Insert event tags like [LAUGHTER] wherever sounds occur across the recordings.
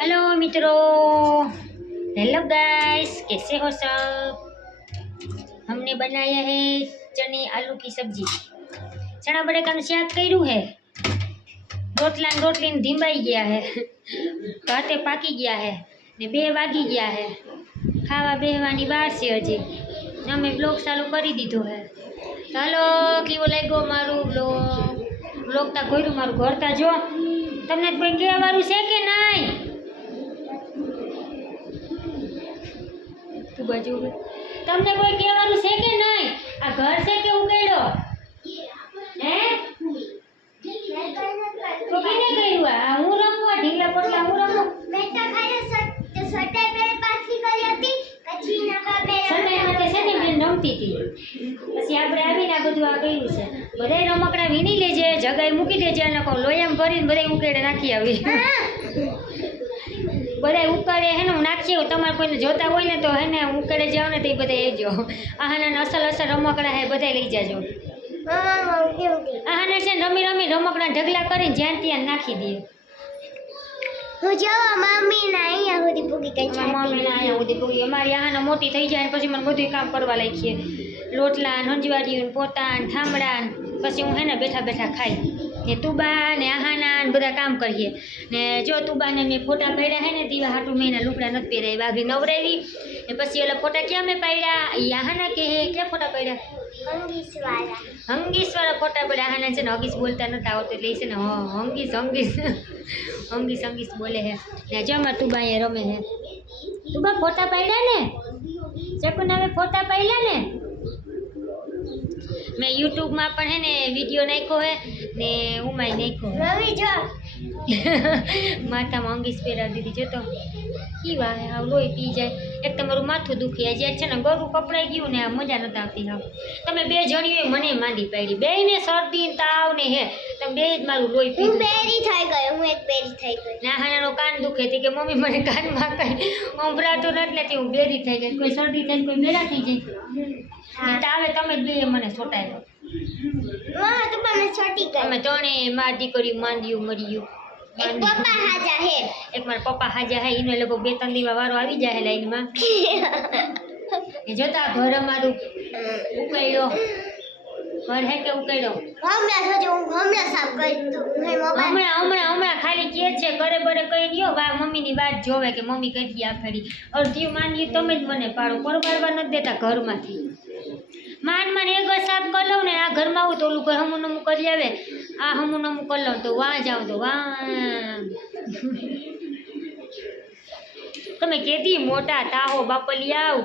Hello मित्रों hello guys कैसे हो सब हमने बनाया है चने आलू की सब्जी ચણા બટેકાનું શાક કર્યું છે રોટલા ને રોટલી ને ધીંબાઈ ગયા છે ભાતે પાકી ગયા છે ને બે વાગી ગયા છે ખાવા બેહવાની વાર છે હજી અમે બ્લોગ ચાલુ કરી દીધો છે ચાલો કેવો લાગ્યો મારું બ્લોગ બ્લોગ તા કોયરું મારું ઘર તા જો તમને કોઈ કહેવાનું છે કે નહીં તું બાજુ તમને કોઈ કહેવાનું છે કે નહીં? આ ઘર છે કે ઉકેડો હે? તો કેને કહ્યું આ? હું રમું? આ ઢીલા પોટલા હું રમું? સટાઈ માટે છે ને મેં રમતી હતી. પછી આપણે આવીને આ બધું આ કર્યું છે. બધાય રમકડા વીણી લેજે જગાઈ મૂકી દેજે અને કહું લોયામ ભરીને બધાય ઉકેડે નાખી આવી. બધાય ઉકાળે હે ને હું નાખી આવું. તમારે કોઈને જોતા હોય ને તો હે ને ઉકાળે જાઓ ને તો એ બધા એજો આહાના અસલ અસલ રમકડા હે બધાય લઈ જાજો. આહાને છે ને રમી રમી રમકડા ઢગલા કરીને જ્યાં ત્યાં નાખી દે. હું જો મમ્મી ના અહીંયા સુધી પૂગી ગઈ છે મમ્મી ના અહીંયા સુધી પૂરી અમારી આહાને મોટી થઈ જાય ને પછી મને બધું કામ કરવા લાગીએ લોટલા ને હંજવાડીયું ને પોતા ને ઠામડા પછી હું હે ને બેઠા બેઠા ખાઈ. ને તુબા ને આહાના ને બધા કામ કરીએ. ને જો તુબાને મેં ફોટા પાડ્યા હે ને દીવા હાટું મેં એના લુગડા નથી પહેરાય વાઘરી નવરાવી. ને પછી ઓલા ફોટા ક્યાં મેં પાડ્યા? એ આહાના કે ક્યાં ફોટા પાડ્યા? હંગીસ વાળા હંગીસ વાળા ફોટા પડ્યા. આહાના છે ને હંગીસ બોલતા નતા આવડતું એટલે છે ને હંગીસ હંગીસ હંગીસ બોલે હે. ને જો અમાર તુબા અહીંયા રમે હે. તુબા ફોટા પાડ્યા ને? ચકુના હવે ફોટા પાડ્યા ને? મેં યુટ્યુબમાં પણ હે ને વીડિયો નાખ્યો હે ને ઉમાય નાખ્યો હે. રવિ જો [LAUGHS] માથામાં અંગીસ પહેરાવી દીધી જો તો કી વાહે હાવ લોહી પી જાય. એક તમારું માથું દુખી જ્યારે છે ને ગરું કપડાઈ ગયું ને આ મજા નથી આવતી હાવ તમે બે જણીઓએ મને માંદી પાડી. બે ને શરદી ને તાવ ને હે તમે બે જ મારું લોહી હું બેરી થઈ ગયો હું એક બેરી થઈ ગઈ. નાહાનાનો કાન દુખે હતી કે મમ્મી મને કાનમાં કઈ સંભળાતું નથી એટલે હું બેરી થઈ ગઈ. કોઈ શરદી થાય કોઈ બેરા થઈ જાય. તાવે તમે બે મને સોટાયો હા તું મને છોટી ગઈ. અમે ત્રણે માર દીકરી માંદ્યું મર્યું. એક પપ્પા હાજા હે. એક મારા પપ્પા હાજા હે એને લોકો બે ત્રણ દિવસ વારો આવી જાય લાઈનમાં. [LAUGHS] એ જોતા ઘર અમારું ઉકેડ્યો ઘર હે કે ઉકેડ્યો હમણાં જોજો હું હમણાં સાફ કરી દઉં હમણાં હમણાં હમણાં ખાલી કે છે કરે બરે કહી દયો વા મમ્મીની વાત જોવે કે મમ્મી કરી આ ફેરી. અડધી માંડી તમે જ મને પાડો પરવારવા નથી દેતા ઘરમાંથી. માંડ માંડ એક સાફ કરી લઉં ને આ ઘરમાં આવું તો ઓલું કોઈ હમું નમું કરી આવે. આ હમું નમું કરી લઉં તો વાં જાઉં તો વાં તમે કેતી મોટા તાહો બાપલી આવ.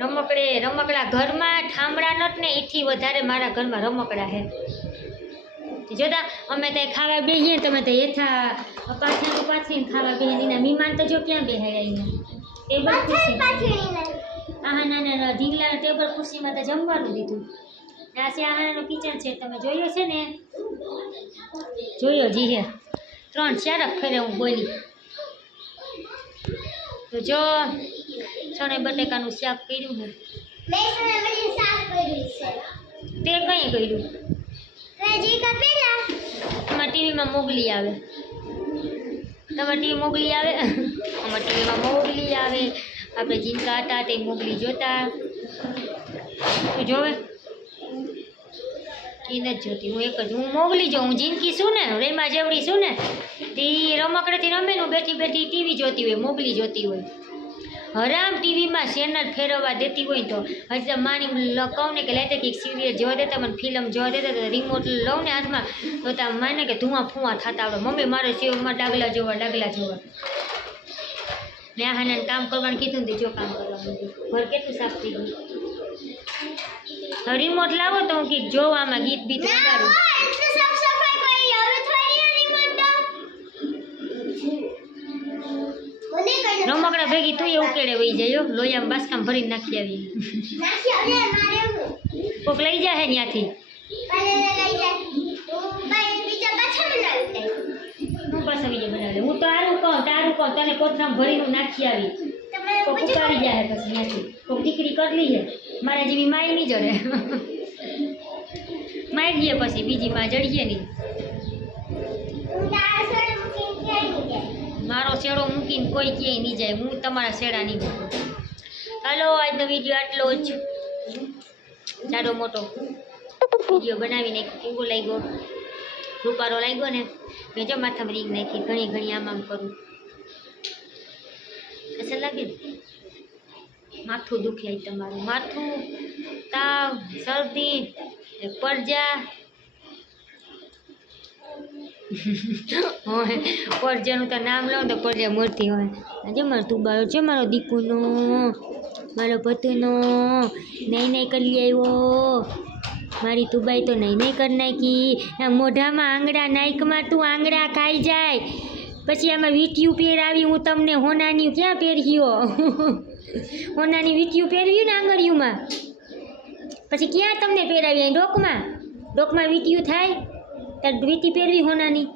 રમકડે, રમકડા ઘરમાં ઠામડા નથી ને એથી વધારે મારા ઘરમાં રમકડા હે. જોતા, અમે ત્યાં ખાવા બેહીએ તમે તો હેઠા પાછળ પાછી ખાવા બેહીએ એના મહેમાન તો જો ક્યાં બેહાડ્યા અહીંયા ટેબલ ખુરશી આ ના ના ઢીંગલાના ટેબલ ખુરશીમાં તો જમવાનું દીધું આ આહાનાનું કિચન છે તમે જોયો છે ને? જોયો જી હે. ત્રણ ચાર ફેરે હું બોલી. તો જો ચણે બટેકાનું શાક કર્યું ને તે કઈ કર્યું? તમારા ટીવીમાં મોગલી આવે. તમારે ટીવી મોગલી આવે? અમારે ટીવીમાં મોગલી આવે. આપણે જીનકા હતા તે મોગલી જોતા. તું જોવે. એ નથી જોતી. હું એક જ, હું મોગલી જોઉં હું જિંદગી છું ને રેમા જેવડી છું ને, તે રમકડેથી રમે ને બેઠી બેઠી ટીવી જોતી હોય, મોગલી જોતી હોય. હરામ ટીવીમાં ચેનલ ફેરવવા દેતી હોય તો, હજી માની કહું ને કે લેતા કંઈક સિરિયલ જોવા દેતા મને ફિલ્મ જોવા દેતા તો રિમોટ લઉં ને હાથમાં, તો ત્યાં માને કે ધુઆ ફુવા થતા આવડે. મમ્મી મારે સેવમાં ડાગલા જોવા ડાગલા જોવા. મેં હાને કામ કરવાનું કીધું ને જો કામ કરવા માંડી ઘર કેટલું સાફ થઈ ગયું? રિમોટ લાવો તો હું કંઈક જોવામાં ગીત બીત વગાડું રમકડા ભેગી તું એ ઉકેડે વહી જાય હો. લોહીમાં બાસકામ ભરીને નાખી આવી નાખી હવે મારે કોક લઈ જાય ત્યાંથી જાય. હું પાછા બીજે બનાવે હું તો આરું કહું તારું કહું તને કોથરામાં ભરીને નાખી આવી કોક પૂછો જાય પછી ત્યાંથી કોક દીકરી કરી લઈએ. મારા જેવી માય નહીં જડે. મારી દઈએ પછી બીજી માં જડીએ નહીં. જાય? શેડો મૂકીને કોઈ ક્યાંય નહીં જાય. હું તમારા શેડા નહીં મૂકું. હાલો આજનો વીડિયો આટલો જ. જાડો મોટો વીડિયો બનાવીને કેવો લાગ્યો. રૂપારો લાગ્યો ને મેં જો માથામાં રીંગ નાખી ઘણી ઘણી આમ આમ કરું. અસર લાગે? ને માથું દુખે તમારું. માથું તાવ, શરદી પરજા હોય પરજાનું તો નામ લઉં તો પરજા મળતી હોય. આજે મારો તું બાળો છે, મારો દીકુનો, મારો ભતુનો, નહીં નહીં કરી આવ્યો. મારી તુબાઈ તો નહીં નહીં કરી નાખી. મોઢામાં આંગળા નાઈકમાં તું આંગળા ખાઈ જાય. પછી આમાં વીંટિયું પહેરાવી, હું તમને હોનાની ક્યાં પહેર્યો? હોનાની વીંટિયું પહેરવી ને આંગળીઓમાં? પછી ક્યાં તમને પહેરાવી? અહીં ડોકમાં? ડોકમાં વીંટિયું થાય? તાર વીંટી પહેરવી હોનાની?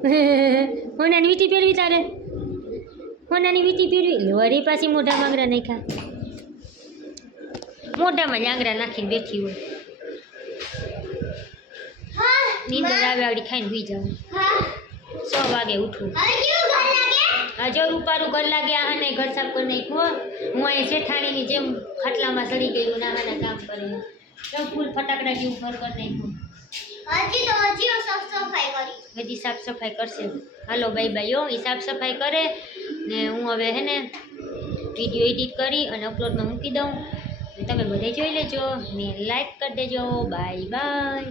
[LAUGHS] હોનાની વીંટી પહેરવી તારે? હોનાની વીંટી પહેરવી? વળી પાછી મોઢા આંગળા નાખ્યા. મોઢામાં જ આંગળા નાખીને બેઠી હોય. નીંદર આવે આવડી ખાઈને સુઈ જાવ હા. સો વાગે ઉઠું. હવે કેવું ઘર લાગ્યા અને ઘર સાફ કરી નાખ્યું હો. અહીં શેઠાણીની જેમ ખાટલામાં સડી ગયું નાના કામ કર્યું તો ફૂલ ફટાકડા જેવું ઘર કરી નાખ્યું. હજી સાફ સફાઈ કરી. હજી સાફ સફાઈ કરશે. હાલો બાય બાય યો એ સાફ સફાઈ કરે ને હું હવે હે ને વીડિયો એડિટ કરી અને અપલોડમાં મૂકી દઉં. તમે બધે જોઈ લેજો ને લાઈક કરી દેજો. Bye bye.